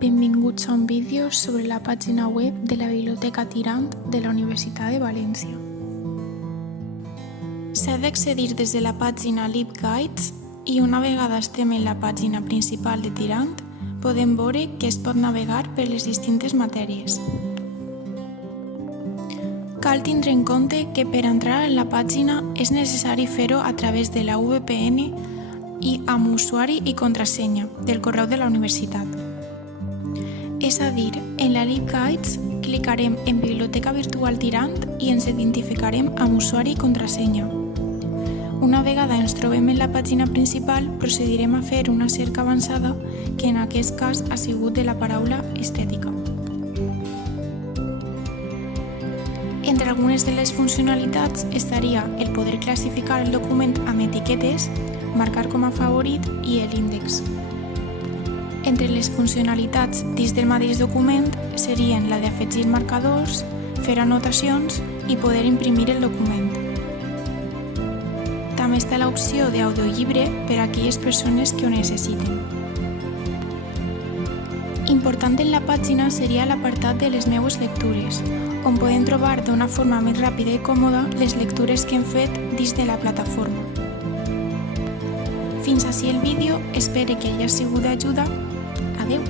Benvinguts a un vídeo sobre la pàgina web de la Biblioteca Tirant de la Universitat de València. S'ha d'accedir des de la pàgina LibGuides i una vegada estem en la pàgina principal de Tirant, podem veure que es pot navegar per les distintes matèries. Cal tindre en compte que per entrar a la pàgina és necessari fer-ho a través de la VPN i amb usuari i contrasenya del correu de la universitat. És a dir, en la LibGuides clicarem en Biblioteca Virtual Tirant i ens identificarem amb usuari i contrasenya. Una vegada ens trobem en la pàgina principal, procedirem a fer una cerca avançada que en aquest cas ha sigut de la paraula estètica. Entre algunes de les funcionalitats estaria el poder classificar el document amb etiquetes, marcar com a favorit i l'índex. Entre les funcionalitats dins del mateix document serien la d'afegir marcadors, fer anotacions i poder imprimir el document. També està l'opció d'audiollibre per a aquelles persones que ho necessiten. Important en la pàgina seria l'apartat de les meves lectures, on podem trobar d'una forma més ràpida i còmoda les lectures que hem fet dins de la plataforma. Fins ací el vídeo, espero que hagi sigut d'ajuda. Adeu!